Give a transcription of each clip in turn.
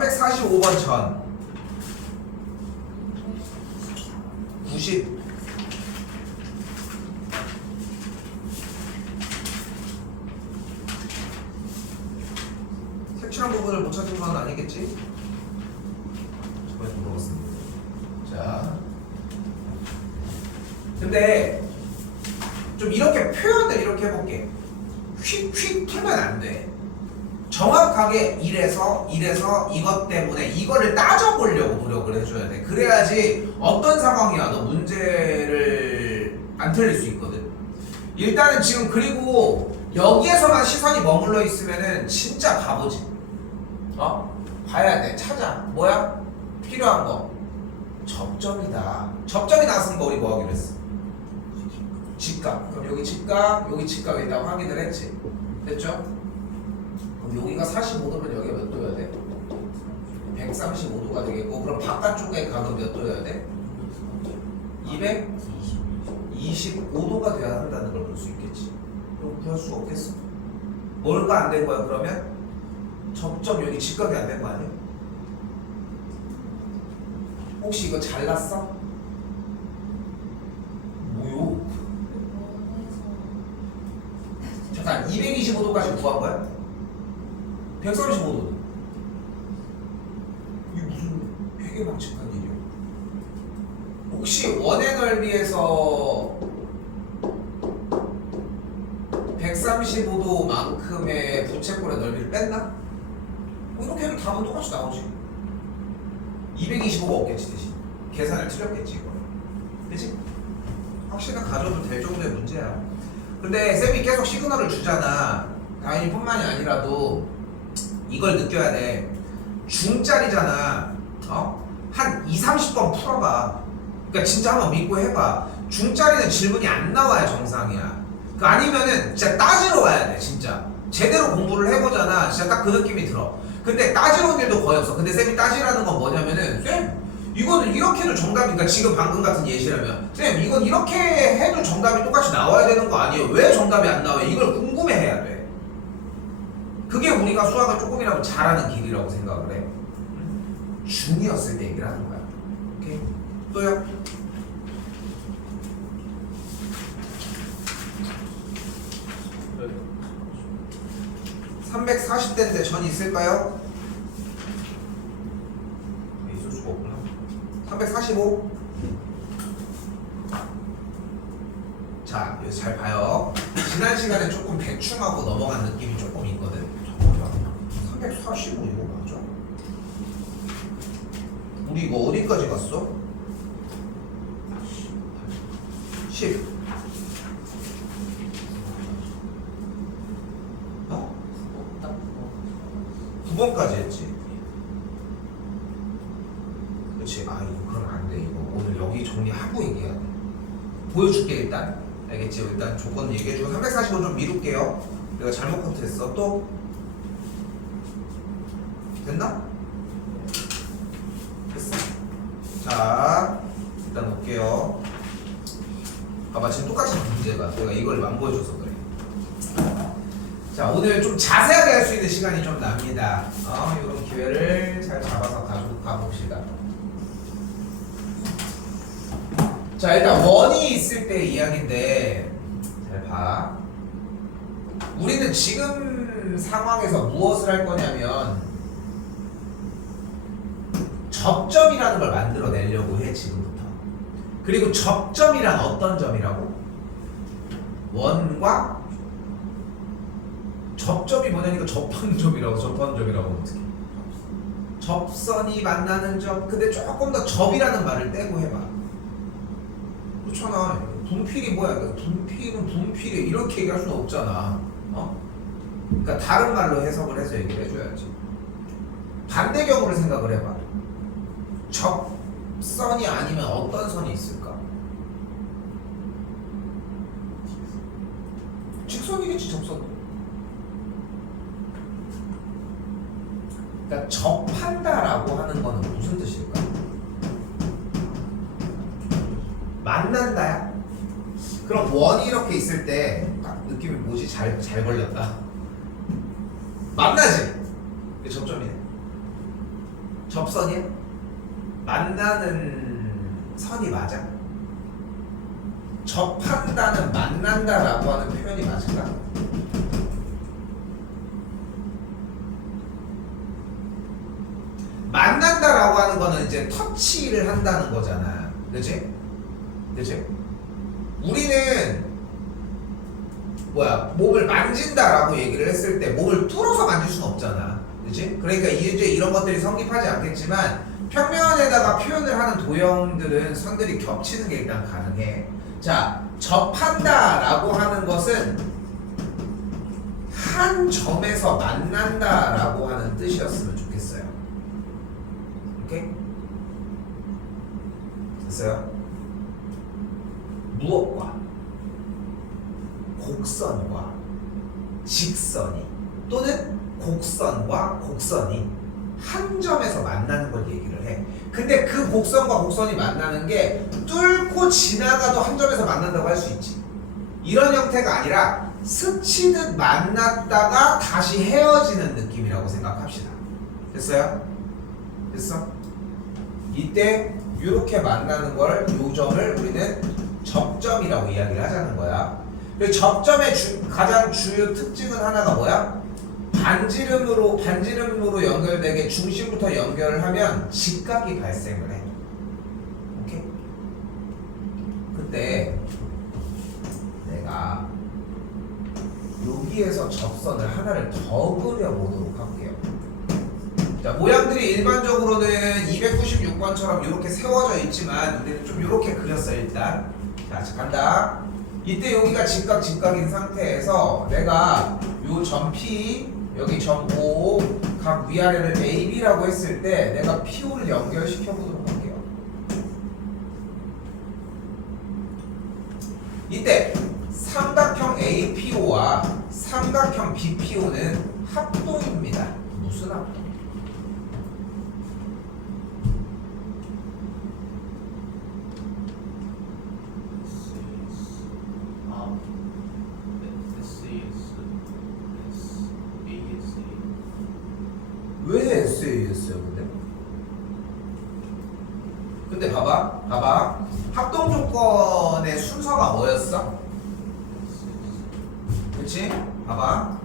345번 전 90 색칠한 부분을 못 찾은 건 아니겠지? 저번에 물어봤습니다. 자, 근데 좀 이렇게 표현을 이렇게 해볼게. 휙휙 풀면 안 돼. 정확하게 이래서 이것 때문에 이거를 따져보려고 노력을 해줘야 돼. 그래야지 어떤 상황이 와도 문제를 안 틀릴 수 있거든. 일단은 지금 그리고 여기에서만 시선이 머물러 있으면은 진짜 바보지. 봐야 돼. 찾아. 뭐야? 필요한 거. 접점이다. 접점이 나왔으니까 우리 뭐 하기로 했어? 직각. 그럼 여기 직각, 여기 직각이다 확인을 했지. 됐죠? 그럼 여기가 45도면 여기가 몇 도여야 돼? 135도가 되겠고, 그럼 바깥쪽의 각은 몇 도여야 돼? 225도가 돼야 한다는 걸 볼 수 있겠지. 그럼 구할 수 없겠어? 뭘가 안 된 거야 그러면? 접점 여기 직각이 안 된 거 아니야? 혹시 이거 잘랐어? 뭐요? 잠깐 225도까지 구한 거야? 135도. 이게 무슨 회계망측한 일이야? 혹시 원의 넓이에서 135도만큼의 부채꼴의 넓이를 뺐나? 이렇게 해도 답은 똑같이 나오지. 225가 없겠지 대신. 계산을 틀렸겠지 이거. 그치? 확실히 가져도 될 정도의 문제야. 근데 쌤이 계속 시그널을 주잖아. 당연히 뿐만이 아니라도 이걸 느껴야 돼. 중짜리잖아. 한 2, 30번 풀어봐. 그러니까 진짜 한번 믿고 해봐. 중짜리는 질문이 안 나와야 정상이야. 그 아니면은 진짜 따지러 와야 돼 진짜. 제대로 공부를 해보잖아. 진짜 딱 그 느낌이 들어. 근데 따지러 온 일도 거의 없어. 근데 쌤이 따지라는 건 뭐냐면은 쌤 이거는 이렇게 해도 정답이니까 지금 방금 같은 예시라면 쌤 이건 이렇게 해도 정답이 똑같이 나와야 되는 거 아니에요? 왜 정답이 안 나와요? 이걸 궁금해해야 돼. 그게 우리가 수학을 조금이라도 잘하는 길이라고 생각을 해. 중이었을 때 얘기를 하는 거야. 오케이? 또요? 네. 340대인데 전 있을까요? 있을 수가 없구나. 345. 자, 여기서 잘 봐요. 지난 시간에 조금 대충하고 넘어간 느낌이 조금 있거든. 잠깐만. 345 이거 맞아? 우리 이거 어디까지 갔어? 10. 9번까지 했지. 그렇지. 아 이거 그러면 안 돼. 이거 오늘 여기 정리하고 얘기해야 돼. 보여줄게 일단. 알겠지? 일단 조건 얘기해주고 345 좀 미룰게요. 내가 잘못 컨트했어. 또 됐나? 됐어. 자 일단 놓을게요. 봐봐 지금 똑같은 문제가 내가 이걸 안 보여줘서 그래. 자 오늘 좀 자세하게 할 수 있는 시간이 좀 납니다. 이런 기회를 잘 잡아서 가봅시다. 자 일단 원이 있을 때 이야기인데 잘 봐. 우리는 지금 상황에서 무엇을 할 거냐면 접점이라는 걸 만들어내려고 해 지금부터. 그리고 접점이란 어떤 점이라고? 원과 접점이 뭐냐니까 접한점이라고 어떻게? 접선이 만나는 점. 근데 조금 더 접이라는 말을 떼고 해봐. 그렇잖아. 분필이 뭐야? 분필은 분필이 이렇게 얘기할 수는 없잖아. 그러니까 다른 말로 해석을 해서 얘기를 해줘야지. 반대 경우를 생각을 해봐. 접선이 아니면 어떤 선이 있을까? 직선이겠지 접선. 그러니까 접한다라고 하는 거는 무슨 뜻일까? 만난다야? 그럼 원이 이렇게 있을 때 느낌이 뭐지? 잘 걸렸다. 만나지? 이게 접점이네. 접선이야? 만나는 선이 맞아? 접한다는 만난다라고 하는 표현이 맞을까? 만난다라고 하는 거는 이제 터치를 한다는 거잖아. 그치? 그치? 우리는 몸을 만진다라고 얘기를 했을 때 몸을 뚫어서 만질 수는 없잖아. 그치? 그러니까 이제 이런 것들이 성립하지 않겠지만 평면에다가 표현을 하는 도형들은 선들이 겹치는 게 일단 가능해. 자, 접한다라고 하는 것은 한 점에서 만난다라고 하는 뜻이었으면 좋겠어요. 오케이? 됐어요? 무엇과 곡선과 직선이 또는 곡선과 곡선이 한 점에서 만나는 걸 얘기를 해. 근데 그 곡선과 곡선이 만나는 게 뚫고 지나가도 한 점에서 만난다고 할 수 있지. 이런 형태가 아니라 스치듯 만났다가 다시 헤어지는 느낌이라고 생각합시다. 됐어요? 됐어? 이때 이렇게 만나는 걸, 요 점을 우리는 접점이라고 이야기를 하자는 거야. 그 접점의 가장 주요 특징은 하나가 뭐야? 반지름으로 연결되게 중심부터 연결을 하면 직각이 발생을 해. 오케이? 그때 내가 여기에서 접선을 하나를 더 그려보도록 할게요. 자, 모양들이 일반적으로는 296번처럼 이렇게 세워져 있지만 우리는 좀 이렇게 그렸어 일단. 자, 간다. 이때 여기가 직각인 상태에서 내가 요 점 P, 여기 점 O, 각 위아래를 A, B라고 했을 때 내가 PO를 연결시켜 보도록 할게요. 이때 삼각형 APO와 삼각형 BPO는 합동입니다. 무슨 합동? 왜 SA였어요, 근데? 근데 봐봐. 합동 조건의 순서가 뭐였어? 그치? 봐봐.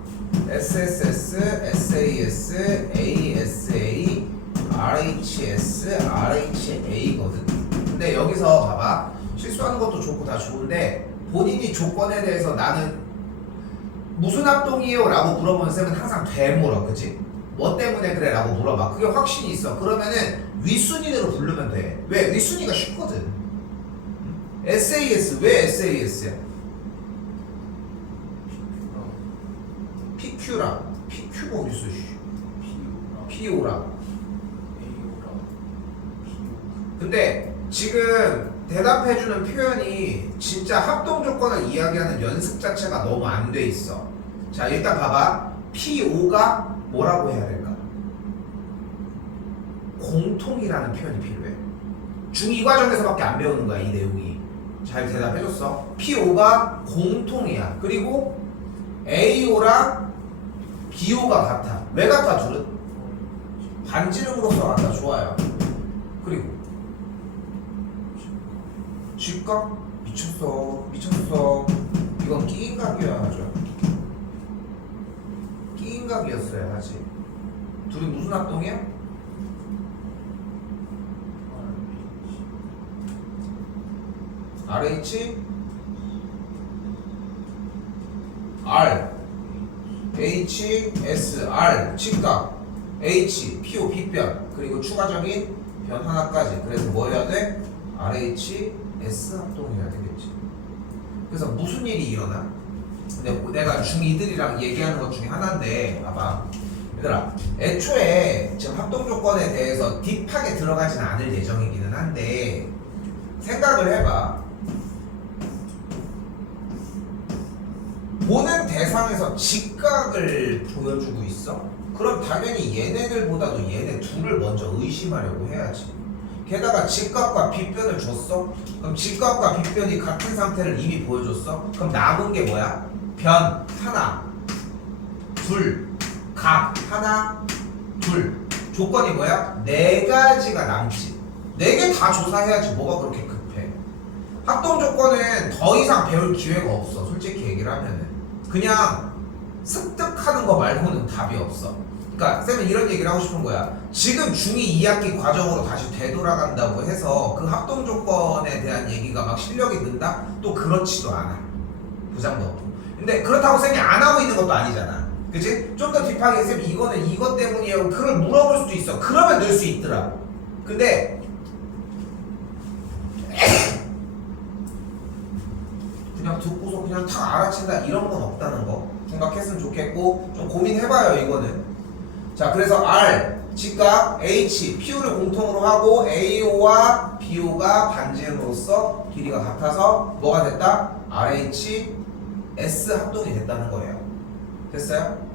SSS, SAS, ASA, RHS, RHA거든. 근데 여기서 봐봐. 실수하는 것도 좋고 다 좋은데 본인이 조건에 대해서 나는 무슨 합동이에요? 라고 물어보는 쌤은 항상 되물어. 그치? 뭐 때문에 그래? 라고 물어봐. 그게 확신이 있어. 그러면은 윗순위대로 부르면 돼. 왜? 윗순위가 쉽거든. SAS. 왜 SAS야? PQ랑 PQ가 어딨어? PO랑. 근데 지금 대답해주는 표현이 진짜 합동 조건을 이야기하는 연습 자체가 너무 안 돼 있어. 자, 일단 봐봐. PO가 뭐라고 해야 될까? 공통이라는 표현이 필요해. 중2 과정에서밖에 안 배우는 거야, 이 내용이. 잘 대답해줬어. PO가 공통이야. 그리고 AO랑 BO가 같아. 왜 같아, 둘은? 반지름으로서 같아. 좋아요. 그리고 직각? 미쳤어. 이건 끼인각이어야죠. 끼인각이었어야 하지. 둘이 무슨 합동이야? RH R H S R 직각 H PO B변 그리고 추가적인 변 하나까지. 그래서 뭐 해야 돼? RH S 합동해야 되겠지. 그래서 무슨 일이 일어나? 근데 내가 중2들이랑 얘기하는 것 중에 하나인데 봐봐 얘들아, 애초에 지금 합동 조건에 대해서 딥하게 들어가진 않을 예정이기는 한데 생각을 해봐. 보는 대상에서 직각을 보여주고 있어? 그럼 당연히 얘네들보다도 얘네 둘을 먼저 의심하려고 해야지. 게다가 직각과 빗변을 줬어? 그럼 직각과 빗변이 같은 상태를 이미 보여줬어? 그럼 남은 게 뭐야? 변 하나, 둘, 각 하나, 둘. 조건이 뭐야? 4가지가 남지. 4개 다 조사해야지 뭐가 그렇게 급해. 합동 조건은 더 이상 배울 기회가 없어. 솔직히 얘기를 하면은 그냥 습득하는 거 말고는 답이 없어. 그러니까 쌤은 이런 얘기를 하고 싶은 거야. 지금 중2 2학기 과정으로 다시 되돌아간다고 해서 그 합동 조건에 대한 얘기가 막 실력이 는다? 또 그렇지도 않아. 부담도 없고. 근데 그렇다고 쌤이 안 하고 있는 것도 아니잖아. 그치? 좀 더 딥하게 쌤 이거는 이것 때문이에요. 그걸 물어볼 수도 있어. 그러면 늘 수 있더라고. 근데 그냥 듣고서 그냥 탁 알아챈다 이런 건 없다는 거 생각했으면 좋겠고 좀 고민해봐요 이거는. 자 그래서 R 직각 H PU를 공통으로 하고 AO와 BO가 반지름으로서 길이가 같아서 뭐가 됐다? RH S 합동이 됐다는 거예요. 됐어요?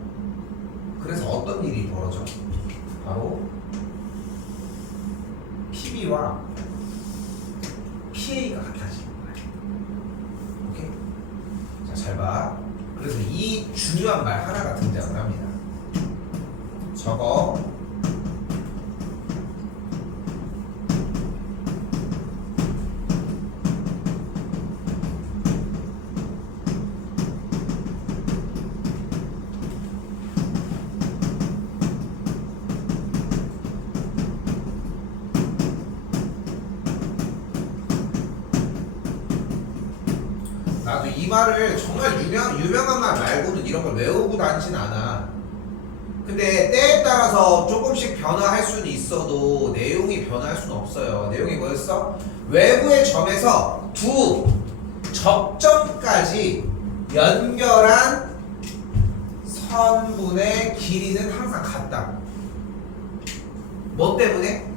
그래서 어떤 일이 벌어져? 바로 PB와 PA가 같아지는 거예요. 오케이? 자, 잘 봐. 그래서 이 중요한 말 하나가 등장을 합니다. 저거 나도 이 말을 정말 유명한 말 말고는 이런 걸 외우고 다니진 않아. 근데 때에 따라서 조금씩 변화할 수는 있어도 내용이 변화할 수는 없어요. 내용이 뭐였어? 외부의 점에서 두 접점까지 연결한 선분의 길이는 항상 같다. 뭐 때문에?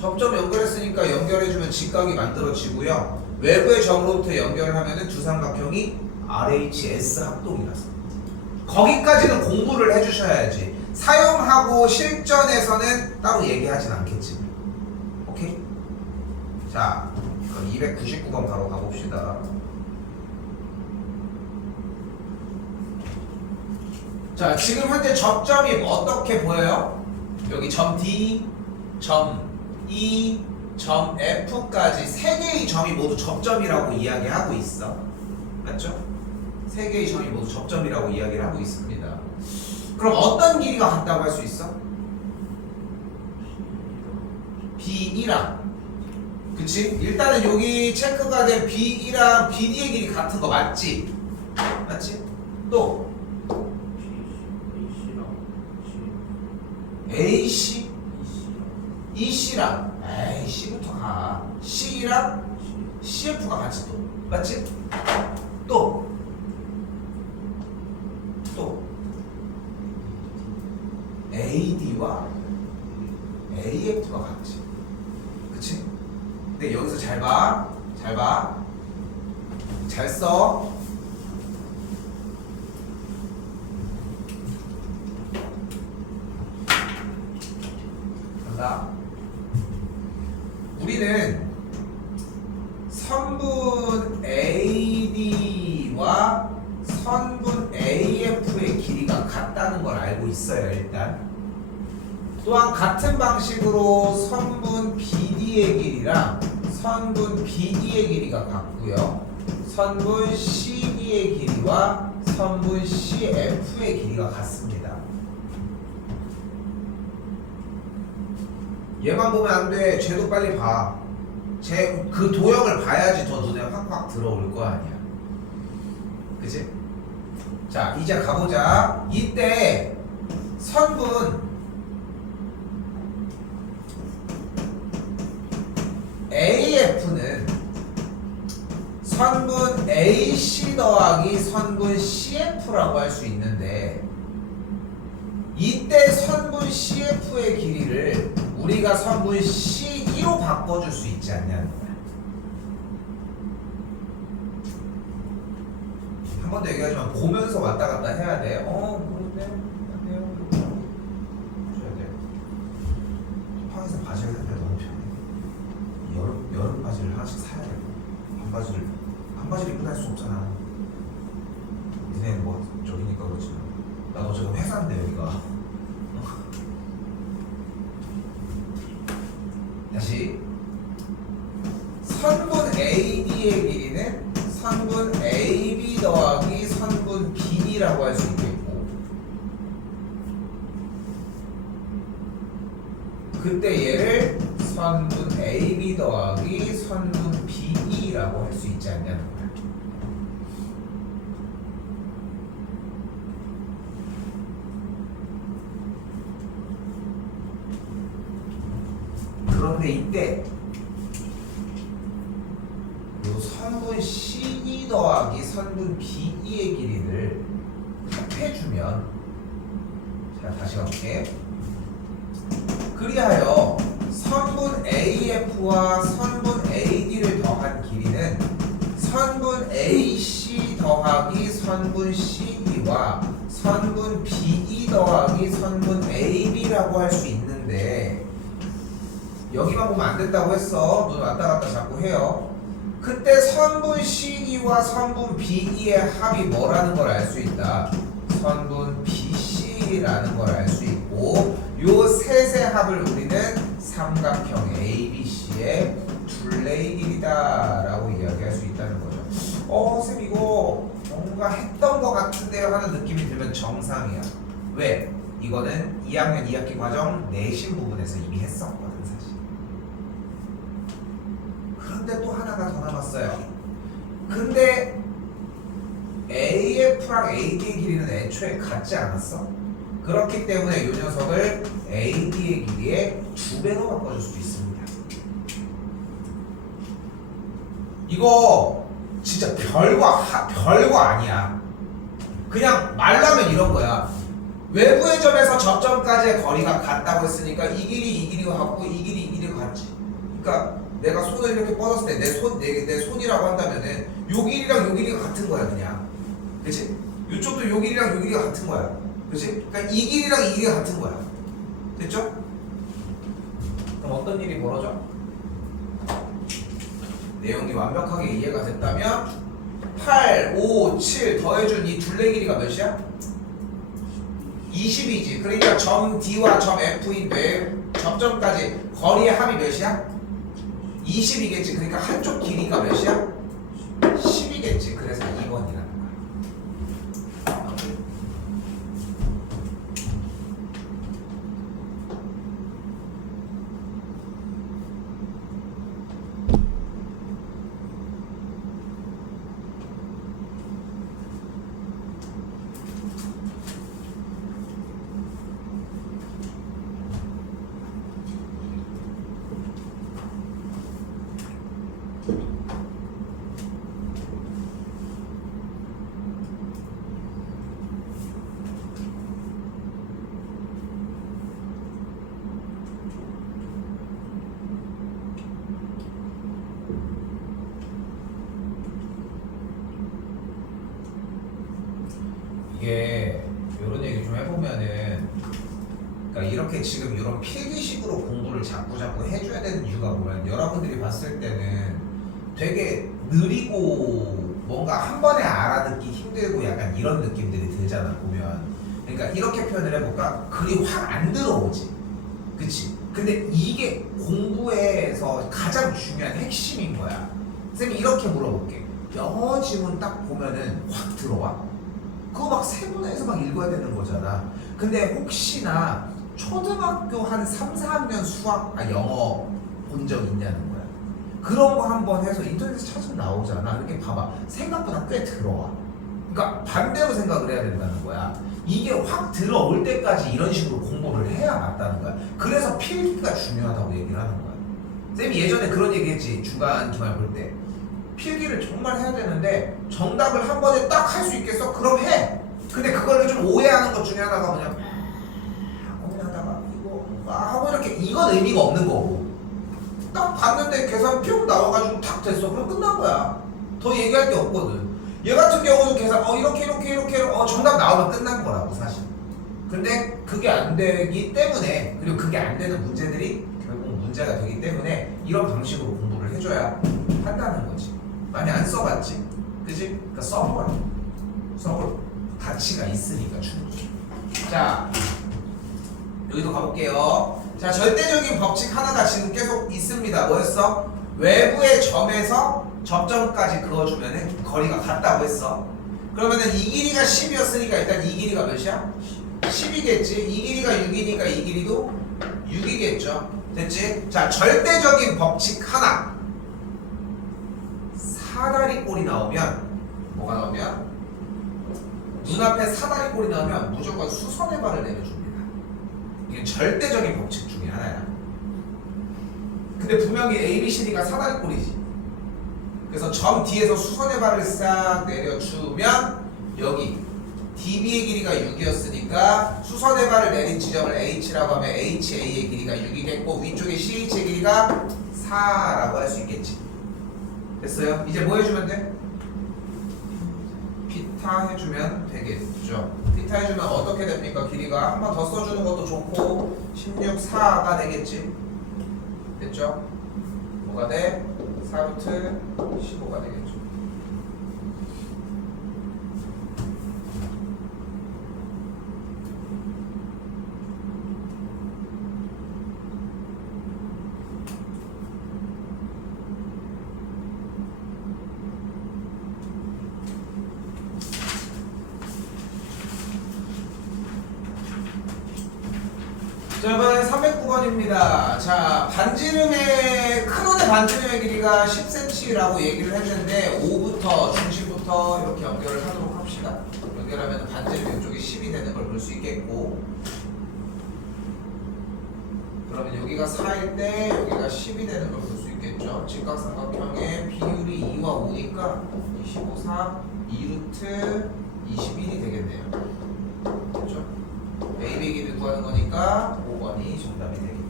접점 연결했으니까 연결해주면 직각이 만들어지고요. 외부의 점으로부터 연결을 하면은 두 삼각형이 RHS 합동이라서. 거기까지는 공부를 해주셔야지. 사용하고 실전에서는 따로 얘기하진 않겠지. 오케이? 자, 그럼 299번 바로 가봅시다. 자, 지금 현재 접점이 어떻게 보여요? 여기 점 D, 점 E, 점 F까지 3개의 점이 모두 접점이라고 이야기하고 있어. 맞죠? 3개의 점이 모두 접점이라고 이야기를 하고 있습니다. 그럼 어떤 길이가 같다고 할 수 있어? B1랑 그치? 일단은 여기 체크가 된 B1랑 BD의 길이 같은 거 맞지? 맞지? 또 AC EC랑 에이 C부터 가. C랑 CF가 같이 또 맞지? 또 AD와 AF가 같지. 그치? 근데 여기서 잘 봐. 잘 써. 간다. 우리는 선분 AD와 선분 AF의 길이가 같다는 걸 알고 있어요. 일단 또한 같은 방식으로 선분 BD의 길이랑 선분 BD의 길이가 같고요. 선분 CD의 길이와 선분 CF의 길이가 같습니다. 얘만 보면 안 돼. 쟤도 빨리 봐. 쟤 그 도형을 봐야지 더 눈에 확확 들어올 거 아니야. 그치? 자, 이제 가보자. 이때 선분 AF는 선분 AC 더하기 선분 CF라고 할 수 있는데 이때 선분 CF의 길이를 우리가 선분 C2로 바꿔줄 수 있지 않냐는 거야. 한 번 더 얘기하지만 보면서 왔다 갔다 해야 돼. 모르는데 안 돼요. 줘야 돼. 팡에서 바지를 살 때 너무 편해. 여름 바지를 하나씩 사야 돼. 반바지를 입고 다닐 수 없잖아. 니네 뭐 저기니까 그렇지만 나도 지금 회사인데 여기가. 다시 선분 AD의 길이는 선분 AB 더하기 선분 BD라고 할 수 있겠고, 그때 얘를 선분 AB 더하기 선분 BE라고 할 수 있지 않냐는 거야. 그런데 이때 요 선분 CD 더하기 선분 BE의 길이를 합해주면, 자 다시 가볼게. 그리하여 선분 AF와 선분 AD를 더한 길이는 선분 AC 더하기 선분 CD와 선분 BE 더하기 선분 AB라고 할 수 있는데, 여기만 보면 안 된다고 했어. 눈 왔다 갔다 자꾸 해요. 그때 선분 CD와 선분 BE의 합이 뭐라는 걸 알 수 있다. 선분 BC라는 걸 알 수 있고, 요 셋의 합을 우리는 삼각형 ABC의 둘레의 길이다 라고 이야기할 수 있다는 거죠. 쌤 이거 뭔가 했던 것 같은데요 하는 느낌이 들면 정상이야. 왜? 이거는 2학년 2학기 과정 내신 부분에서 이미 했었거든 사실. 그런데 또 하나가 더 남았어요. 근데 AF랑 AD의 길이는 애초에 같지 않았어? 그렇기 때문에 이 녀석을 AD의 길이의 2배로 바꿔줄 수도 있습니다. 이거 진짜 별거 아니야. 그냥 말로 이런 거야. 외부의 점에서 접점까지의 거리가 같다고 했으니까 이 길이 이 길이가 같고 이 길이 이 길이가 같지. 그러니까 내가 손을 이렇게 뻗었을 때 내 손이라고 한다면은 요 길이랑 요 길이가 같은 거야 그냥. 그치? 이쪽도 요 길이랑 요 길이가 같은 거야. 그치? 그러니까 이 길이랑 이 길이가 같은 거야. 됐죠? 그럼 어떤 일이 벌어져? 내용이 완벽하게 이해가 됐다면 8, 5, 7 더해준 이 둘레 길이가 몇이야? 20이지. 그러니까 점 D와 점 F인데 접점까지 거리의 합이 몇이야? 20이겠지. 그러니까 한쪽 길이가 몇이야? 10이겠지. 그래서 2번이라는 거야. 이게 이런 얘기 좀 해보면은, 그러니까 이렇게 지금 이런 필기식으로 공부를 자꾸 해줘야 되는 이유가 뭐냐면, 여러분들이 봤을 때는 되게 느리고 뭔가 한 번에 알아듣기 힘들고 약간 이런 느낌들이 들잖아 보면. 그러니까 이렇게 표현을 해볼까? 글이 확 안 들어오지. 그치? 근데 이게 공부에서 가장 중요한 핵심인 거야. 쌤이 이렇게 물어볼게. 영어 지문 딱 보면은 확 들어와? 그거 막 세분화해서 막 읽어야 되는 거잖아. 근데 혹시나 초등학교 한 3, 4학년 영어 본 적 있냐는 거야. 그런 거 한번 해서 인터넷에서 찾으면 나오잖아. 이렇게 봐봐. 생각보다 꽤 들어와. 그러니까 반대로 생각을 해야 된다는 거야. 이게 확 들어올 때까지 이런 식으로 공부를 해야 맞다는 거야. 그래서 필기가 중요하다고 얘기를 하는 거야. 쌤이 예전에 그런 얘기 했지. 주간 기말 볼 때. 필기를 정말 해야 되는데 정답을 한 번에 딱 할 수 있겠어? 그럼 해! 근데 그걸 좀 오해하는 것 중에 하나가 뭐냐면 고민하다가 이거 하고 이렇게, 이건 의미가 없는 거고, 딱 봤는데 계산 뿅 나와가지고 탁 됐어. 그럼 끝난 거야. 더 얘기할 게 없거든. 얘 같은 경우는 계산 이렇게 정답 나오면 끝난 거라고 사실. 근데 그게 안 되기 때문에, 그리고 그게 안 되는 문제들이 결국 문제가 되기 때문에 이런 방식으로 공부를 해줘야 한다는 거지. 많이 안 써봤지? 그지? 그러니까 써볼 가치가 있으니까 충분히. 자, 여기도 가볼게요. 자, 절대적인 법칙 하나가 지금 계속 있습니다. 뭐였어? 외부의 점에서 접점까지 그어주면 거리가 같다고 했어. 그러면은 이 길이가 10이었으니까 일단 이 길이가 몇이야? 10이겠지. 이 길이가 6이니까 이 길이도 6이겠죠. 됐지? 자, 절대적인 법칙 하나. 사다리 꼴이 나오면 뭐가 나오면? 눈앞에 사다리 꼴이 나오면 무조건 수선의 발을 내려줍니다. 이게 절대적인 법칙 중에 하나야. 근데 분명히 ABCD가 사다리 꼴이지. 그래서 점 뒤에서 수선의 발을 싹 내려주면 여기 DB의 길이가 6이었으니까 수선의 발을 내린 지점을 H라고 하면 HA의 길이가 6이겠고 위쪽에 CH의 길이가 4라고 할 수 있겠지. 됐어요? 이제 뭐 해주면 돼? 피타 해주면 되겠죠. 피타 해주면 어떻게 됩니까? 길이가 한 번 더 써주는 것도 좋고 16, 4가 되겠지. 됐죠? 뭐가 돼? 4루트 15가 되겠죠. 자, 이번엔 309번입니다. 자, 반지름의 큰 원의 반지름의 길이가 10cm라고 얘기를 했는데 5부터 중심부터 이렇게 연결을 하도록 합시다. 연결하면 반지름 이쪽이 10이 되는 걸 볼 수 있겠고, 그러면 여기가 4일 때 여기가 10이 되는 걸 볼 수 있겠죠. 직각삼각형의 비율이 2와 5니까 25, 4, 2루트 21이 되겠네요. 그렇죠? AB 길이를 구하는 거니까 5번이 정답이 되겠다.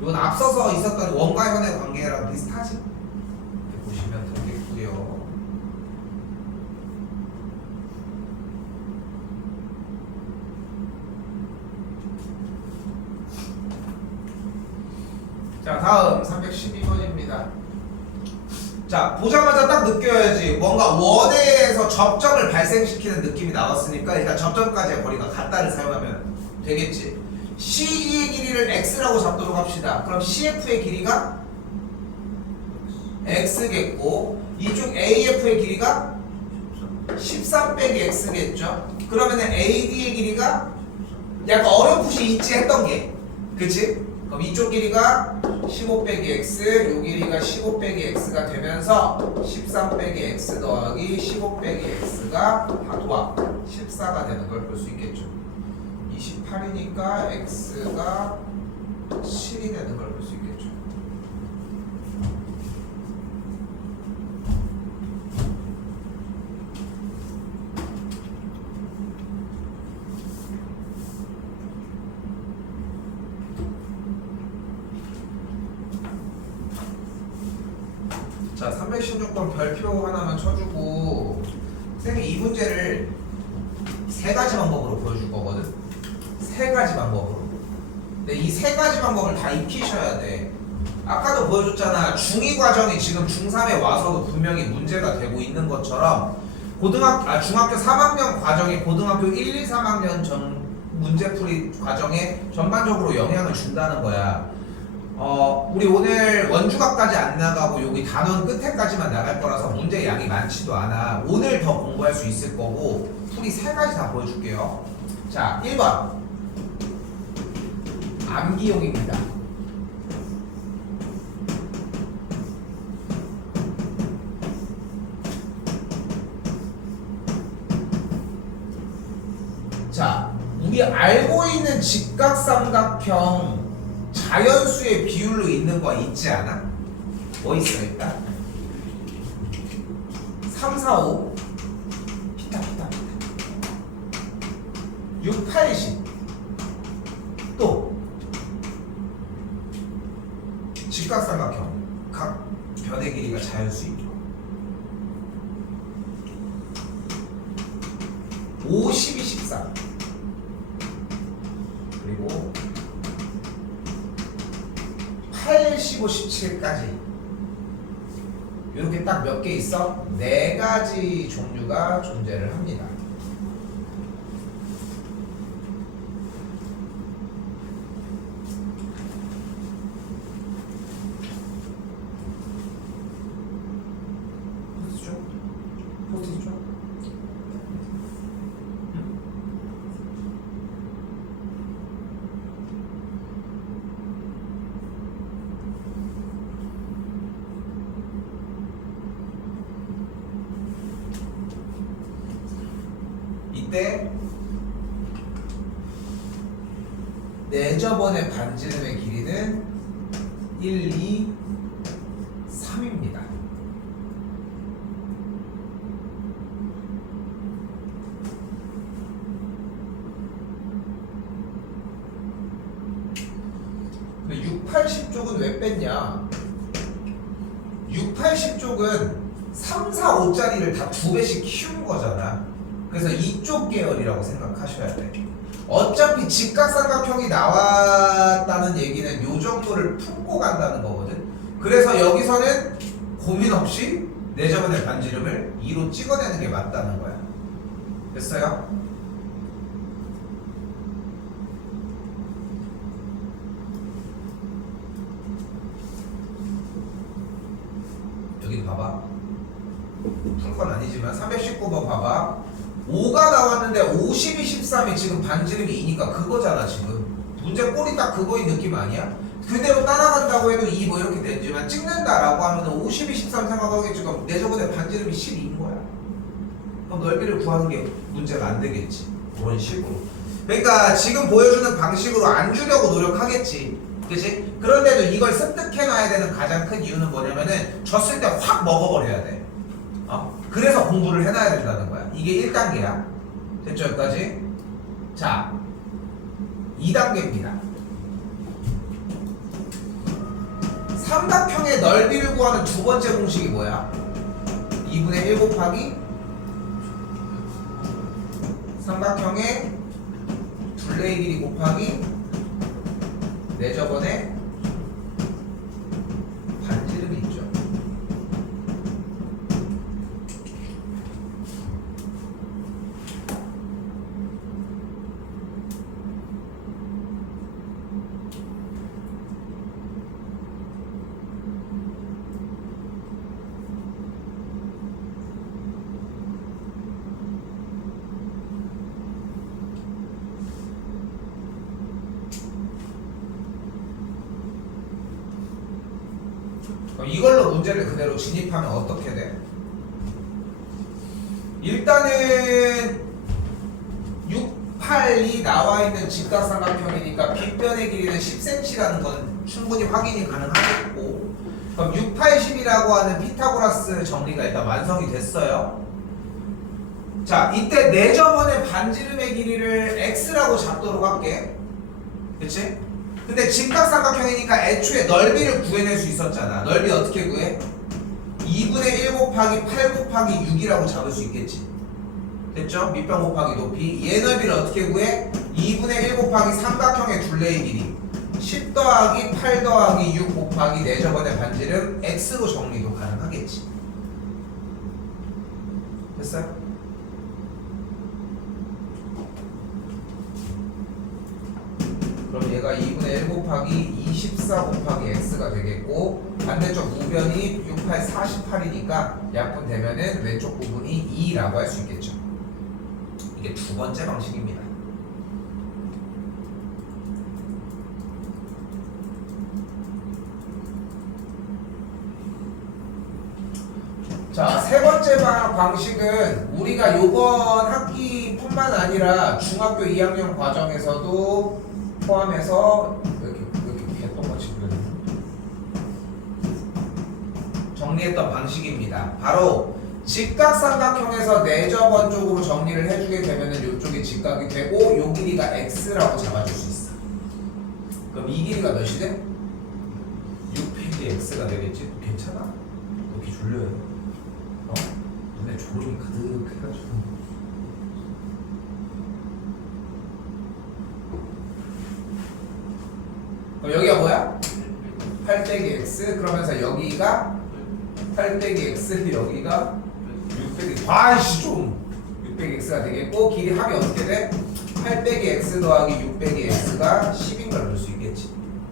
이건 앞서서 있었던 원과 현의 관계랑 비슷하지? 이렇게 보시면 되겠고요. 자, 다음 312번입니다. 자, 보자마자 딱 느껴야지. 뭔가 원에서 접점을 발생시키는 느낌이 나왔으니까 일단 접점까지의 거리가 같다를 사용하면 되겠지. CE의 길이를 X라고 잡도록 합시다. 그럼 CF의 길이가 X겠고 이쪽 AF의 길이가 13 빼기 X겠죠. 그러면은 AD의 길이가 약간 어렴풋이 있지 했던 게, 그치? 그럼 이쪽 길이가 15 빼기 x, 요 길이가 15 빼기 x가 되면서 13 빼기 x 더하기 15 빼기 x가 다 도합 14가 되는 걸 볼 수 있겠죠. 28이니까 x가 7이 되는 걸 볼 수 있겠죠. 자, 316번 별표 하나만 쳐주고 선생님이 이 문제를 세 가지 방법으로 보여줄 거거든. 세 가지 방법으로. 근데 이 세 가지 방법을 다 익히셔야 돼. 아까도 보여줬잖아. 중2 과정이 지금 중3에 와서도 분명히 문제가 되고 있는 것처럼 중학교 3학년 과정이 고등학교 1, 2, 3학년 전 문제풀이 과정에 전반적으로 영향을 준다는 거야. 우리 오늘 원주각까지 안 나가고 여기 단원 끝에까지만 나갈 거라서 문제 양이 많지도 않아. 오늘 더 공부할 수 있을 거고 풀이 세 가지 다 보여줄게요. 자, 1번 암기용입니다. 자, 우리 알고 있는 직각삼각형 자연수의 비율로 있는 거 있지 않아? 뭐 있어 일단? 3, 4, 5 피타 6, 8, 10 또 직각삼각형 각 변의 길이가 자연수이죠. 5, 12, 14 그리고 8, 15, 17까지 이렇게 딱 몇 개 있어? 네 가지 종류가 존재를 합니다. 이때 내저번의 반지름의 길이는 1, 2, 3입니다. 근데 6, 80쪽은 왜 뺐냐? 6, 80쪽은 3, 4, 5짜리를 다 2배씩 키운 거잖아. 그래서 이쪽 계열이라고 생각하셔야 돼. 어차피 직각삼각형이 나왔다는 얘기는 요 정도를 품고 간다는 거거든. 그래서 여기서는 고민 없이 내저번의 반지름을 2로 찍어내는 게 맞다는 거야. 됐어요? 여기 봐봐. 풀 건 아니지만 319번 봐봐. 5가 나왔는데 52, 13이 지금 반지름이 2니까 그거잖아 지금. 문제 꼴이 딱 그거인 느낌 아니야? 그대로 따라간다고 해도 2 뭐 이렇게 되지만 찍는다라고 하면 52, 13 생각하겠지. 그럼 내저번에 반지름이 12인 거야. 그럼 넓이를 구하는 게 문제가 안 되겠지. 그런 식으로. 그러니까 지금 보여주는 방식으로 안 주려고 노력하겠지. 그치? 그런데도 이걸 습득해놔야 되는 가장 큰 이유는 뭐냐면은 졌을 때 확 먹어버려야 돼. 그래서 공부를 해놔야 된다는 거야. 이게 1단계야. 됐죠? 여기까지? 자, 2단계입니다. 삼각형의 넓이를 구하는 두 번째 공식이 뭐야? 2분의 1 곱하기 삼각형의 둘레의 길이 곱하기 내저번의 반지름이 있죠. 이걸로 문제를 그대로 진입하면 어떻게 돼? 일단은 6, 8이 나와 있는 직각삼각형이니까 빗변의 길이는 10cm라는 건 충분히 확인이 가능하겠고, 그럼 6, 8, 10이라고 하는 피타고라스 정리가 일단 완성이 됐어요. 자, 이때 내저번의 반지름의 길이를 x라고 잡도록 할게. 그치? 근데 직각삼각형이니까 애초에 넓이를 구해낼 수 있었잖아. 넓이 어떻게 구해? 2분의 1 곱하기 8 곱하기 6이라고 잡을 수 있겠지. 됐죠? 밑변 곱하기 높이. 얘 넓이를 어떻게 구해? 2분의 1 곱하기 삼각형의 둘레의 길이 10 더하기 8 더하기 6 곱하기 내저번의 반지름 x로 정리도 가능하겠지. 됐어요? 그럼 얘가 2분의 1 곱하기 24 곱하기 x가 되겠고, 반대쪽 우변이 6, 8, 48이니까 약분되면은 왼쪽 부분이 2라고 할 수 있겠죠. 이게 두 번째 방식입니다. 자, 세 번째 방식은 우리가 요번 학기뿐만 아니라 중학교 2학년 과정에서도 포함해서 이렇게 개똥같이 그렸네. 정리했던 방식입니다. 바로 직각삼각형에서 내저번 쪽으로 정리를 해주게 되면은 이쪽이 직각이 되고 요 길이가 x라고 잡아줄 수 있어. 그럼 이 길이가 몇이 돼? 6 x가 되겠지? 괜찮아? 이렇게 졸려요. 눈에 졸음이 가득해가지고. 그럼 여기가 뭐야? 8 빼기 x. 그러면서 여기가 8 빼기 x, 여기가 6 빼기, 아이씨 좀 6 빼기 x가 되겠고, 길이 합이 어떻게 돼? 8 빼기 x 더하기 6 빼기 x가 10인 걸 볼 수 있겠지.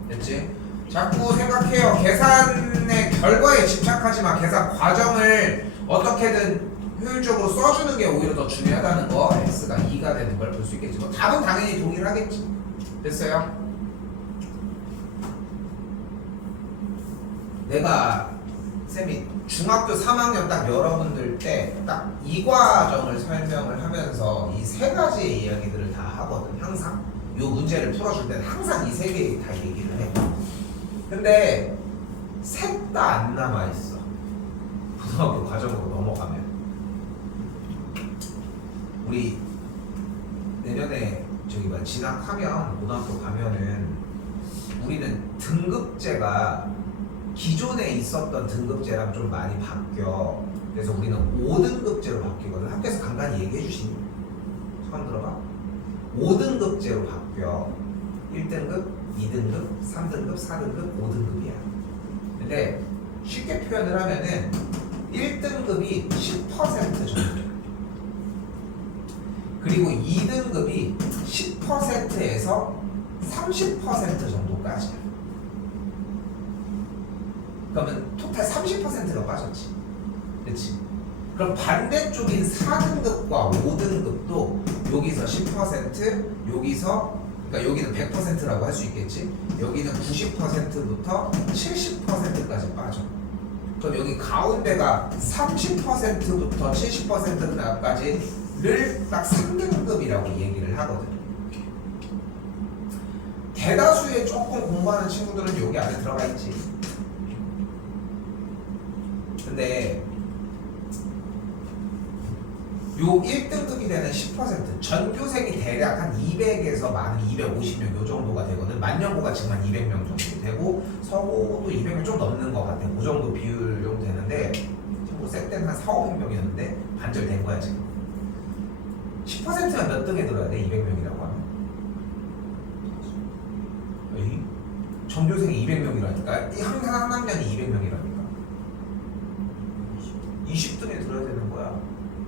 됐지? 자꾸 생각해요. 계산의 결과에 집착하지 마. 계산 과정을 어떻게든 효율적으로 써주는 게 오히려 더 중요하다는 거. x가 2가 되는 걸 볼 수 있겠지. 뭐 답은 당연히 동일하겠지. 됐어요? 내가 쌤이 중학교 3학년 딱 여러분들 때 딱 이 과정을 설명을 하면서 이 세 가지의 이야기들을 다 하거든. 항상 이 문제를 풀어줄 때는 항상 이 세 개 다 얘기를 해. 근데 셋 다 안 남아 있어. 고등학교 과정으로 넘어가면 우리 내년에 저기 뭐 진학하면 고등학교 가면은 우리는 등급제가 기존에 있었던 등급제랑 좀 많이 바뀌어. 그래서 우리는 5등급제로 바뀌거든. 학교에서 간간히 얘기해 주시니? 처음 들어봐. 5등급제로 바뀌어. 1등급, 2등급, 3등급, 4등급, 5등급이야. 근데 쉽게 표현을 하면은 1등급이 10% 정도. 그리고 2등급이 10%에서 30% 정도까지야. 그러면 토탈 30%가 빠졌지. 그렇지? 그럼 반대쪽인 4등급과 5등급도 여기서 10%, 여기서 그러니까 여기는 100%라고 할 수 있겠지. 여기는 90%부터 70%까지 빠져. 그럼 여기 가운데가 30%부터 70%까지를 딱 3등급이라고 얘기를 하거든. 대다수의 조금 공부하는 친구들은 여기 안에 들어가 있지. 근데 요 1등급이 되는 10% 전교생이 대략 한 200에서 많은 250명 요 정도가 되거든. 만년고가 지금 한 200명 정도 되고 서고도 200명 좀 넘는 것 같아. 그 정도 비율 정도 되는데 친구 쌤 때는 한 4, 500명이었는데 반절된 거야 지금. 10%면 몇 등에 들어야 돼? 200명이라고 하면 전교생이 200명이라니까. 한 학년이 200명이라니까 20등에 들어야 되는 거야.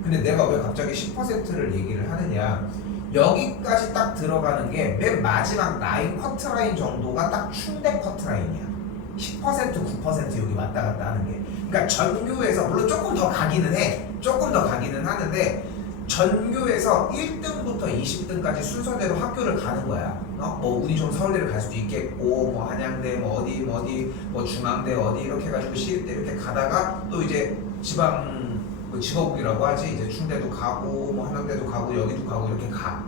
근데 내가 왜 갑자기 10%를 얘기를 하느냐, 여기까지 딱 들어가는 게 맨 마지막 라인 커트라인 정도가 딱 충대 커트라인이야. 10% 9% 여기 왔다 갔다 하는 게. 그러니까 전교에서 물론 조금 더 가기는 해. 조금 더 가기는 하는데 전교에서 1등부터 20등까지 순서대로 학교를 가는 거야. 뭐 운이 좀 서울대를 갈 수도 있겠고, 뭐 한양대, 뭐 어디, 뭐 중앙대 어디 이렇게 해가지고 시립대 이렇게 가다가 또 이제 지방 뭐 직업이라고 하지. 이제 충대도 가고, 뭐 한양대도 가고, 여기도 가고 이렇게 가.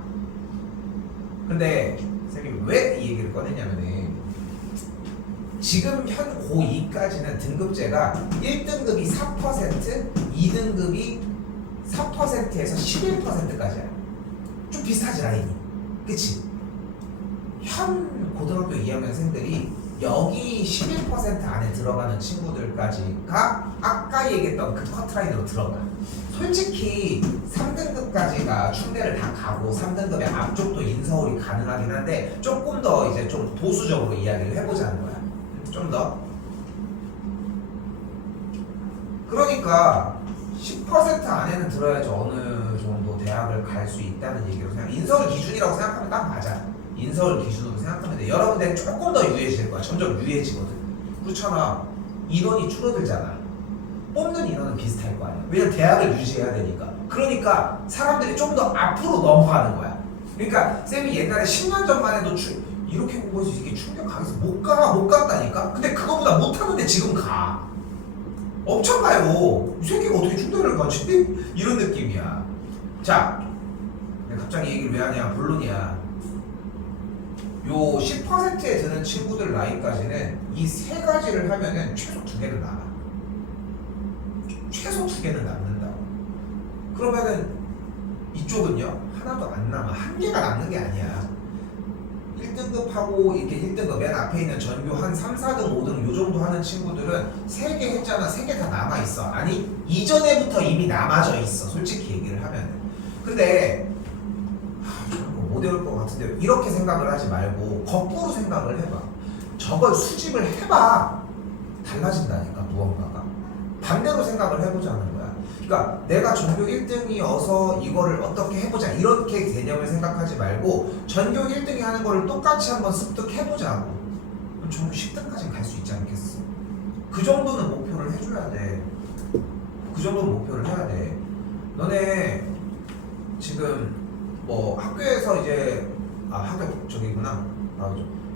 근데 선생님이 왜 이 얘기를 꺼냈냐면은 지금 현 고2까지는 등급제가 1등급이 4%, 2등급이 4%에서 11%까지야. 좀 비슷하지 라인이. 그치? 현 고등학교 2학년생들이 여기 11% 안에 들어가는 친구들까지가 아까 얘기했던 그 커트라인으로 들어가. 솔직히 3등급까지가 충대를 다 가고 3등급의 앞쪽도 인서울이 가능하긴 한데 조금 더 이제 좀 보수적으로 이야기를 해보자는 거야. 좀 더. 그러니까 10% 안에는 들어야지 어느 정도 대학을 갈 수 있다는 얘기로 생각. 인서울 기준이라고 생각하면 딱 맞아. 인서울 기준으로 생각하면 돼. 여러분들은 조금 더 유해질 거야. 점점 유해지거든. 그렇잖아. 인원이 줄어들잖아. 뽑는 인원은 비슷할 거 아니야. 왜냐면 대학을 유지해야 되니까. 그러니까 사람들이 좀 더 앞으로 넘어가는 거야. 그러니까 쌤이 옛날에 10년 전만 해도 이렇게 공부해서 이게 충격하겠어. 못 갔다니까. 근데 그거보다 못하는데 지금 가. 엄청 가요. 이 새끼가 어떻게 충격을 가지? 이런 느낌이야. 자, 내가 갑자기 얘기를 왜 하냐. 본론이야. 요 10%에 드는 친구들 라인까지는 이 세 가지를 하면은 최소 2개는 남아. 최소 2개는 남는다고. 그러면은 이쪽은요? 하나도 안 남아. 1개가 남는 게 아니야. 1등급하고 이렇게 1등급 맨 앞에 있는 전교 한 3, 4등, 5등 요 정도 하는 친구들은 3개 했잖아. 3개 다 남아있어. 아니 이전에부터 이미 남아져 있어. 솔직히 얘기를 하면은. 근데 저런 거 못 외울 것 같은데 이렇게 생각을 하지 말고 거꾸로 생각을 해봐. 저걸 수집을 해봐. 달라진다니까 무언가가. 반대로 생각을 해보자는 거야. 그러니까 내가 전교 1등이어서 이거를 어떻게 해보자 이렇게 개념을 생각하지 말고 전교 1등이 하는 거를 똑같이 한번 습득해보자고. 그럼 전교 10등까지 갈 수 있지 않겠어? 그 정도는 목표를 해줘야 돼. 그 정도는 목표를 해야 돼. 너네 지금 뭐 학교에서 이제 학교 저기구나.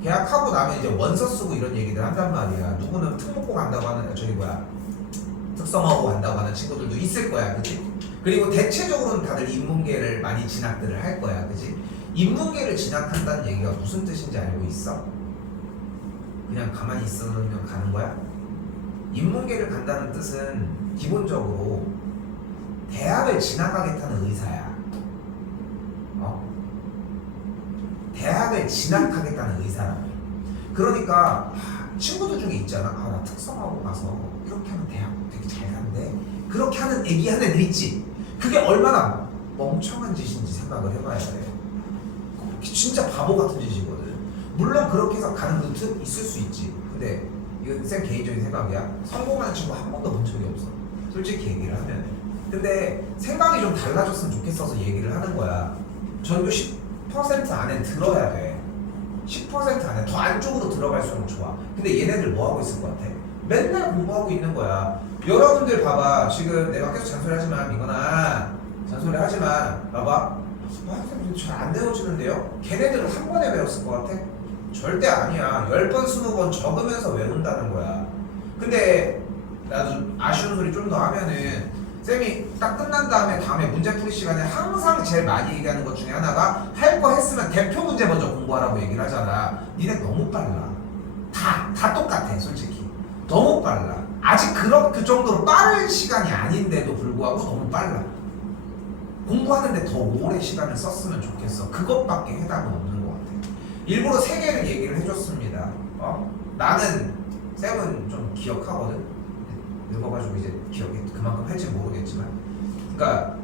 계약하고 나면 이제 원서 쓰고 이런 얘기들 한단 말이야. 누구는 특목고 간다고 하는 저기 뭐야 특성화고 한다고 하는 친구들도 있을 거야, 그치? 그리고 대체적으로는 다들 인문계를 많이 진학들을 할 거야, 그치? 인문계를 진학한다는 얘기가 무슨 뜻인지 알고 있어? 그냥 가만히 있으면 가는 거야? 인문계를 간다는 뜻은 기본적으로 대학을 진학하겠다는 의사야. 대학을 진학하겠다는 의사라고. 그러니까 친구들 중에 있잖아. 나 특성화고 가서 이렇게 하면 대학 되게 잘 간대. 그렇게 하는 얘기하는 애들 있지. 그게 얼마나 멍청한 짓인지 생각을 해봐야 돼. 진짜 바보 같은 짓이거든. 물론 그렇게 해서 가는 루트 있을 수 있지. 근데 이건 쌤 개인적인 생각이야. 성공하는 친구 한 번도 본 적이 없어. 솔직히 얘기를 하면. 근데 생각이 좀 달라졌으면 좋겠어서 얘기를 하는 거야. 전교 10% 안에 들어야 돼. 10% 안에 더 안쪽으로 들어갈수록 좋아. 근데 얘네들 뭐 하고 있을 것 같아? 맨날 공부하고 있는 거야. 여러분들 봐봐. 지금 내가 계속 잔소리 하지만 민건아 잔소리 하지만 봐봐. 잘 안 외워지는데요? 걔네들은 한 번에 외웠을 것 같아? 절대 아니야. 10번 20번 적으면서 외운다는 거야. 근데 나도 아쉬운 소리 좀 더 하면은 쌤이 딱 끝난 다음에 문제풀이 시간에 항상 제일 많이 얘기하는 것 중에 하나가 할 거 했으면 대표 문제 먼저 공부하라고 얘기를 하잖아. 니네 너무 빨라. 다 똑같아 솔직히. 너무 빨라. 아직 그 정도로 빠른 시간이 아닌데도 불구하고 너무 빨라. 공부하는데 더 오래 시간을 썼으면 좋겠어. 그것밖에 해답은 없는 것 같아. 일부러 3개를 얘기를 해줬습니다. 나는 쌤은 좀 기억하거든. 늙어가지고 이제 기억이 그만큼 할지 모르겠지만, 그러니까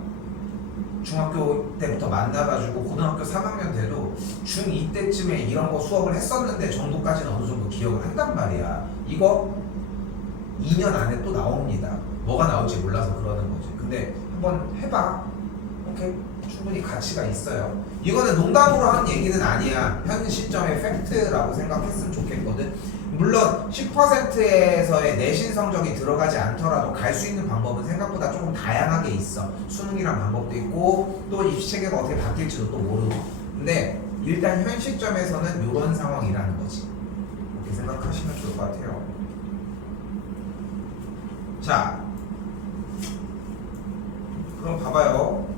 중학교 때부터 만나가지고 고등학교 3학년 돼도 중2 때쯤에 이런 거 수업을 했었는데 정도까지는 어느 정도 기억을 한단 말이야. 이거 2년 안에 또 나옵니다. 뭐가 나올지 몰라서 그러는 거지. 근데 한번 해봐. 오케이? 충분히 가치가 있어요. 이거는 농담으로 하는 얘기는 아니야. 현 시점의 팩트라고 생각했으면 좋겠거든. 물론 10%에서의 내신 성적이 들어가지 않더라도 갈 수 있는 방법은 생각보다 조금 다양하게 있어. 수능이란 방법도 있고 또 입시 체계가 어떻게 바뀔지도 또 모르고. 근데 일단 현 시점에서는 이런 상황이라는 거지. 이렇게 생각하시면 좋을 것 같아요. 자, 그럼 봐봐요.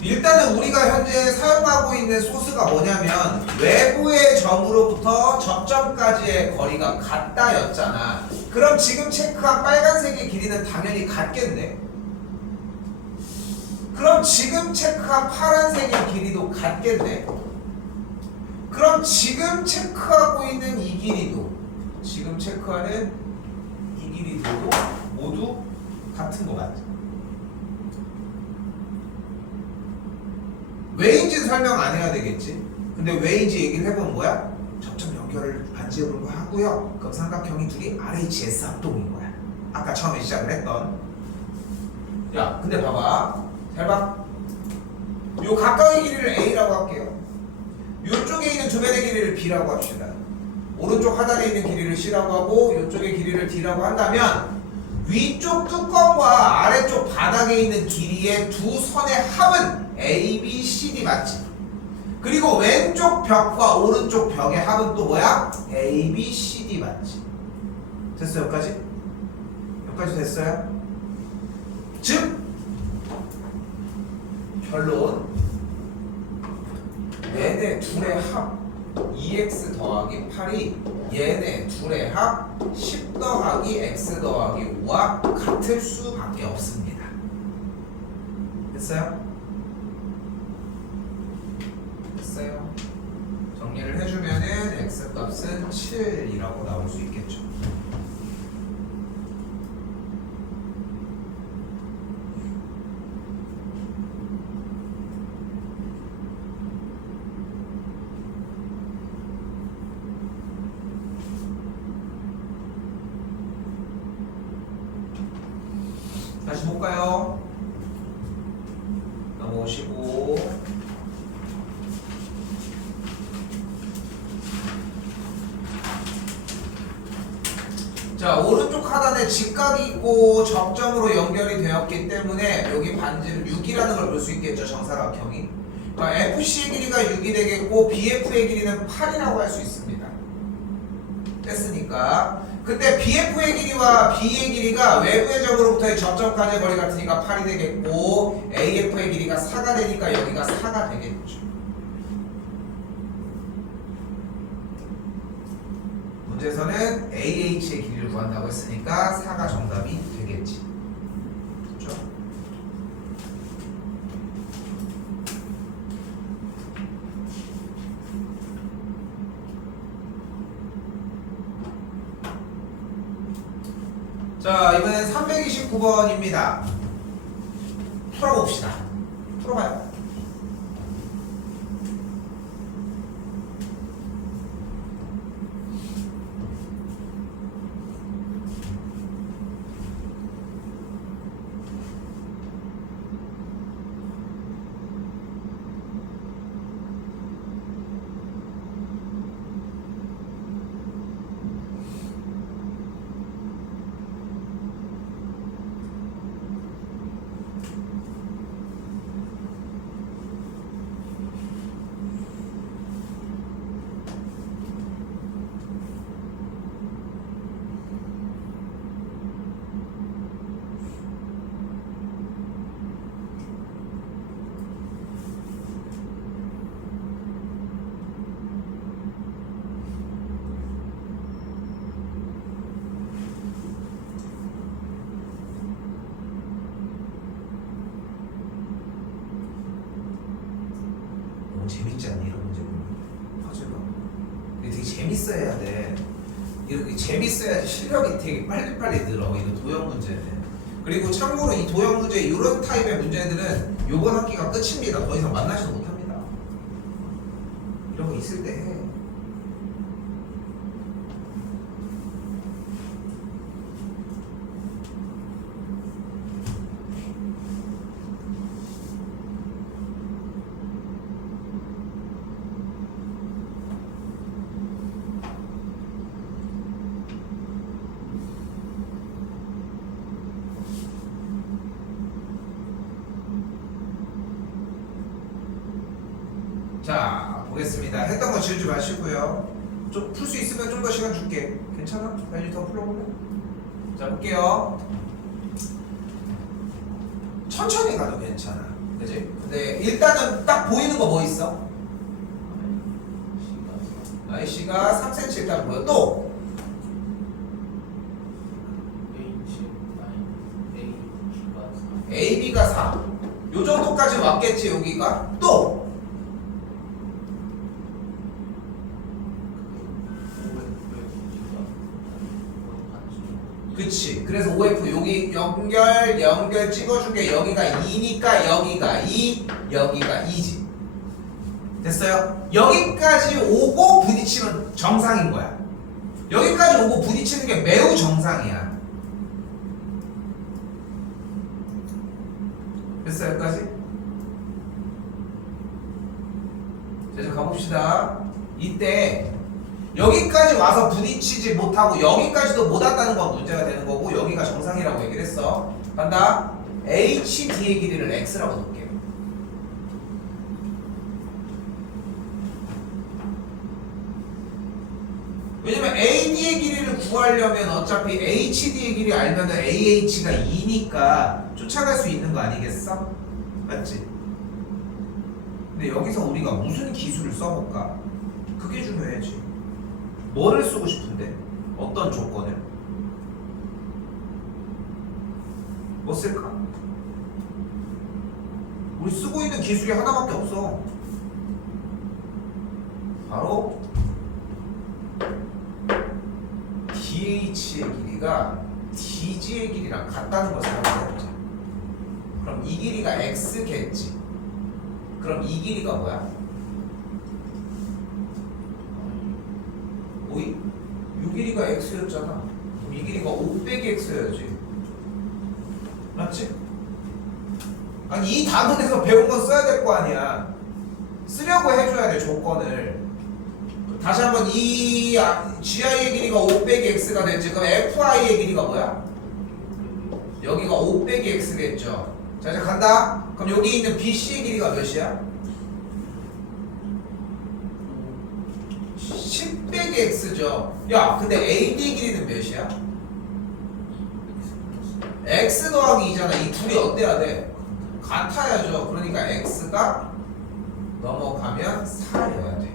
일단은 우리가 현재 사용하고 있는 소스가 뭐냐면 외부의 점으로부터 접점까지의 거리가 같다였잖아. 그럼 지금 체크한 빨간색의 길이는 당연히 같겠네. 그럼 지금 체크한 파란색의 길이도 같겠네. 그럼 지금 체크하고 있는 이 길이도, 지금 체크하는 이 길이들도 모두 같은 것 같아. 왜인지 설명 안 해야 되겠지. 근데 왜인지 얘기를 해보면 뭐야? 접점 연결을 반지름으로 하고요. 그럼 삼각형이 둘이 RHS 합동인 거야. 아까 처음에 시작을 했던. 야, 근데 봐봐. 잘 봐. 요 가까이 길이를 A라고 할게요. 요쪽에 있는 두 변의 길이를 B라고 합시다. 오른쪽 하단에 있는 길이를 C라고 하고 요쪽의 길이를 D라고 한다면 위쪽 뚜껑과 아래쪽 바닥에 있는 길이의 두 선의 합은 A, B, C, D 맞지? 그리고 왼쪽 벽과 오른쪽 벽의 합은 또 뭐야? A, B, C, D 맞지? 됐어 여기까지? 여기까지 됐어요? 즉 결론 얘네 둘의 합 2x 더하기 8이 얘네 둘의 합 10 더하기 x 더하기 5와 같을 수밖에 없습니다. 됐어요? 됐어요. 정리를 해주면은 x 값은 7이라고 나올 수 있겠죠. 다시 볼까요? 넘어오시고 자 오른쪽 하단에 직각이 있고 접점으로 연결이 되었기 때문에 여기 반지름 6이라는 걸 볼 수 있겠죠. 정사각형이. 그러니까 FC의 길이가 6이 되겠고 BF의 길이는 8이라고 할 수 있습니다. 됐으니까 그때 BF의 길이와 B의 길이가 외부의 점으로부터의 접점까지의 거리 같으니까 8이 되겠고 AF의 길이가 4가 되니까 여기가 4가 되겠죠. 문제에서는 AH의 길이를 구한다고 했으니까 4가 정답이 되겠지. 그렇죠? 자, 이번엔 329번입니다. 풀어봅시다. 풀어봐요. 너무 재밌지 않니? 이런 문제 보면 퍼즐가 근데 되게 재밌어야 돼. 이렇게 재밌어야지 실력이 되게 빨리빨리 늘어. 이거 도형 문제는. 그리고 참고로 이 도형 문제 이런 타입의 문제들은 요번 학기가 끝입니다. 더 이상 만나지도 못합니다. 이런 거 있을 때 해. 자, 보겠습니다. 했던 거 지우지 마시고요. 좀 풀 수 있으면 좀 더 시간 줄게. 괜찮아? 빨리 더 풀어볼래? 자, 볼게요. 천천히 가도 괜찮아. 그지? 근데 일단은 딱 보이는 거 뭐 있어? IC가 3cm 일단 보여. 또! AB가 4. 요 정도까지 왔겠지, 여기가? 또! 그치. 그래서 OF 여기 연결 찍어준 게 여기가 2니까 여기가 2, 여기가 2지. 됐어요? 여기까지 오고 부딪히면 정상인 거야. 여기까지 오고 부딪히는 게 매우 정상이야. 됐어요? 여기까지? 자, 이제 가봅시다. 이때 여기까지 와서 부딪히지 못하고 여기까지도 못 왔다는 건 문제가 되는 거고 여기가 정상이라고 얘기를 했어. 간다. HD의 길이를 X라고 놓을게요. 왜냐면 AD의 길이를 구하려면 어차피 HD의 길이 알면은 AH가 2니까 쫓아갈 수 있는 거 아니겠어? 맞지? 근데 여기서 우리가 무슨 기술을 써볼까? 그게 중요하지. 뭐를 쓰고 싶은데? 어떤 조건을? 뭐 쓸까? 우리 쓰고 있는 기술이 하나밖에 없어. 바로 DH의 길이가 DG의 길이랑 같다는 걸 생각해보자. 그럼 이 길이가 X겠지. 그럼 이 길이가 뭐야? 이 길이가 X였잖아. 그럼 이 길이가 5 빼기 X여야지. 맞지? 아니 이 단원에서 배운 건 써야 될 거 아니야. 쓰려고 해줘야 돼 조건을. 다시 한번 이 GI의 길이가 5 빼기 X가 됐지. 그럼 FI의 길이가 뭐야? 여기가 5 빼기 X겠죠. 자 이제 간다. 그럼 여기 있는 BC의 길이가 몇이야? 10 빼기 x죠. 야, 근데 AD 길이는 몇이야? x 더하기 2잖아. 이 둘이 어때야 돼? 같아야죠. 그러니까 x가 넘어가면 4여야 돼.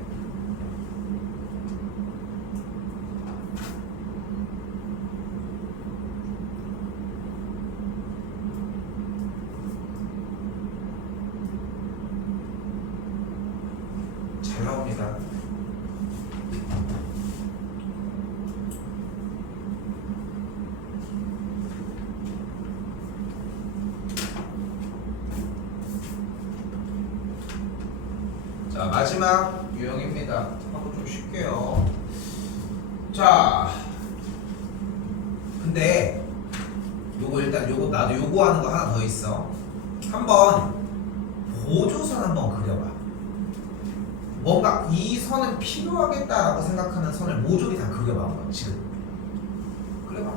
잘 나옵니다. 자, 마지막 유형입니다. 한번 좀 쉴게요. 자, 근데 요거 일단 요거 나도 요거 하는 거 하나 더 있어. 한번 보조선 한번 그려봐. 뭔가 이 선은 필요하겠다라고 생각하는 선을 모조리 다 그려봐 한번 지금. 그려봐.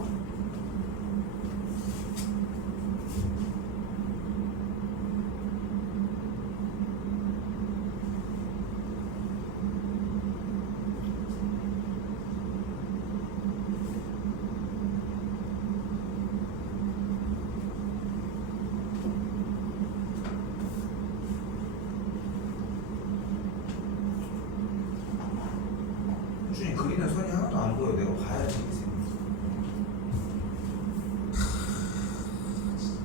꾸준히 그리는 선이 하나도 안 보여. 내가 봐야지.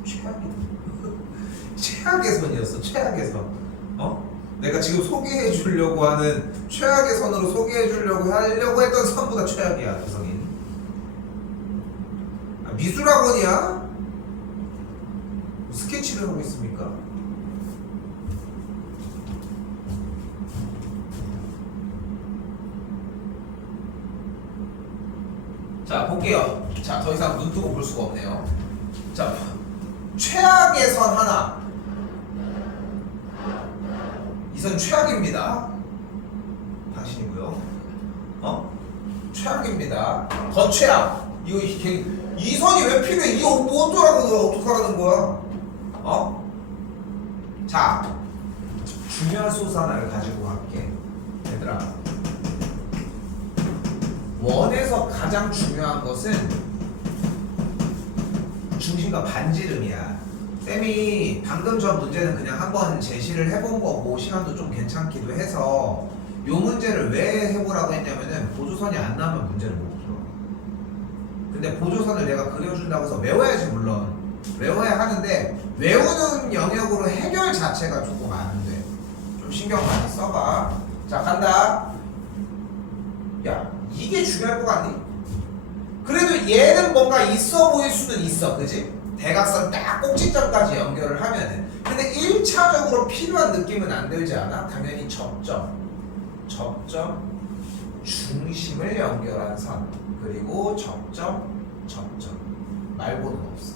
최악이다. 최악의 선이었어. 최악의 선. 어? 내가 지금 소개해 주려고 하는 최악의 선으로 소개해 주려고 하려고 했던 선보다 최악이야. 구성인. 아, 미술학원이야? 스케치를 하고 있습니까? 자, 볼게요. 자, 더 이상 눈 뜨고 볼 수가 없네요. 자, 최악의 선 하나. 이 선 최악입니다. 당신이고요. 어? 최악입니다. 더 최악. 이 선이 왜 필요해? 이거 뭐 어떡하라는 거야? 어? 자, 중요한 소스 하나를 가지고 갈게. 얘들아. 원에서 가장 중요한 것은 중심과 반지름이야. 쌤이 방금 전 문제는 그냥 한번 제시를 해본 거고 시간도 좀 괜찮기도 해서 요 문제를 왜 해보라고 했냐면은 보조선이 안 나오면 문제를 못 풀어. 근데 보조선을 내가 그려준다고 해서 외워야지. 물론 외워야 하는데 외우는 영역으로 해결 자체가 조금 안 돼. 좀 신경 많이 써봐. 자, 간다. 야, 이게 중요할 것 같니? 그래도 얘는 뭔가 있어 보일 수는 있어. 그지? 대각선 딱 꼭지점까지 연결을 하면은. 근데 1차적으로 필요한 느낌은 안 들지 않아? 당연히 접점, 중심을 연결한 선, 그리고 접점 말고는 없어.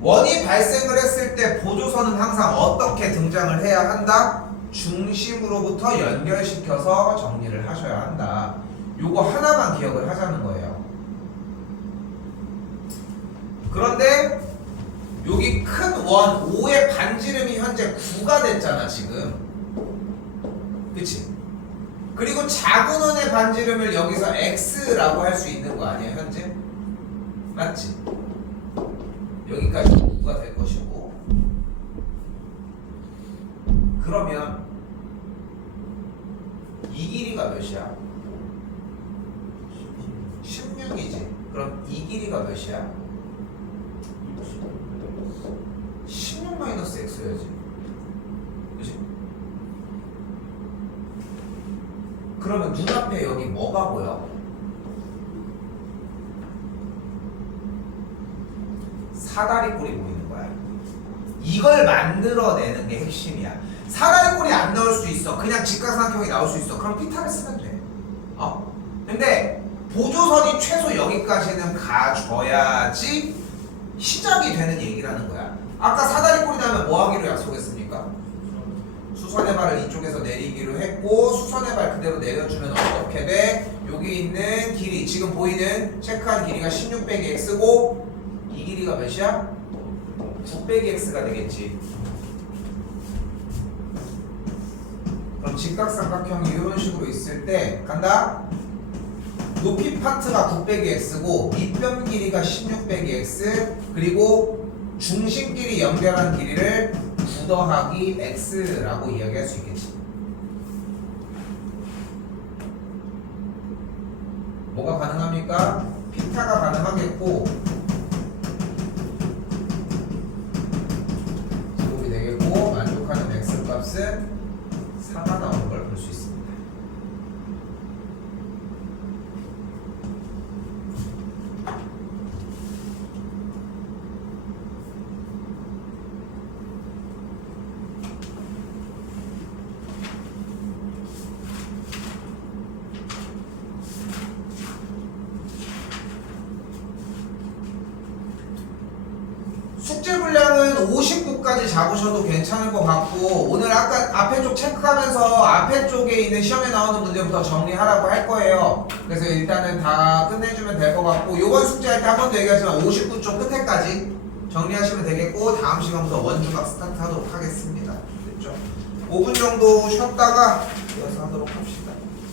원이 발생을 했을 때 보조선은 항상 어떻게 등장을 해야 한다? 중심으로부터 연결시켜서 정리를 하셔야 한다. 요거 하나만 기억을 하자는 거예요. 그런데 여기 큰 원 5의 반지름이 현재 9가 됐잖아 지금. 그치? 그리고 작은 원의 반지름을 여기서 x라고 할 수 있는 거 아니야 현재? 맞지? 여기까지 9가 될 것이고, 그러면 이 길이가 몇이야? 16이지. 그럼 이 길이가 몇이야? 16 마이너스 x여야지. 그치? 그러면 눈앞에 여기 뭐가 보여? 사다리꼴이 보이는 거야. 이걸 만들어내는 게 핵심이야. 사다리꼴이 안 나올 수 있어. 그냥 직각삼각형이 나올 수 있어. 그럼 피타를 쓰면 돼. 근데 보조선이 최소 여기까지는 가줘야지 시작이 되는 얘기라는 거야. 아까 사다리꼴이 나면 뭐 하기로 약속했습니까? 수선의 발을 이쪽에서 내리기로 했고, 수선의 발 그대로 내려주면 어떻게 돼? 여기 있는 길이, 지금 보이는 체크한 길이가 16 빼기 x고, 이 길이가 몇이야? 9 빼기 x가 되겠지. 그럼 직각삼각형이 이런 식으로 있을 때 간다. 높이 파트가 9 빼기 x고 밑변 길이가 16 빼기 x 그리고 중심끼리 연결한 길이를 9 더하기 x라고 이야기할 수 있겠지. 뭐가 가능합니까? 피타가 가능하겠고 제곱이 되겠고 만족하는 x 값은 4가 나오는 걸 볼 수 있습니다. 숙제 분량은 59까지 잡으셔도 괜찮을 것 같고 오늘 아까 앞에 쪽 체크하면서 앞에 쪽에 있는 시험에 나오는 문제부터 정리하라고 할 거예요. 그래서 일단은 다 끝내주면 될 것 같고 요번 숙제할 때 한 번 더 얘기하지만 59쪽 끝에까지 정리하시면 되겠고 다음 시간부터 원주각 스타트하도록 하겠습니다. 됐죠? 5분 정도 쉬었다가 이어서 하도록 합시다.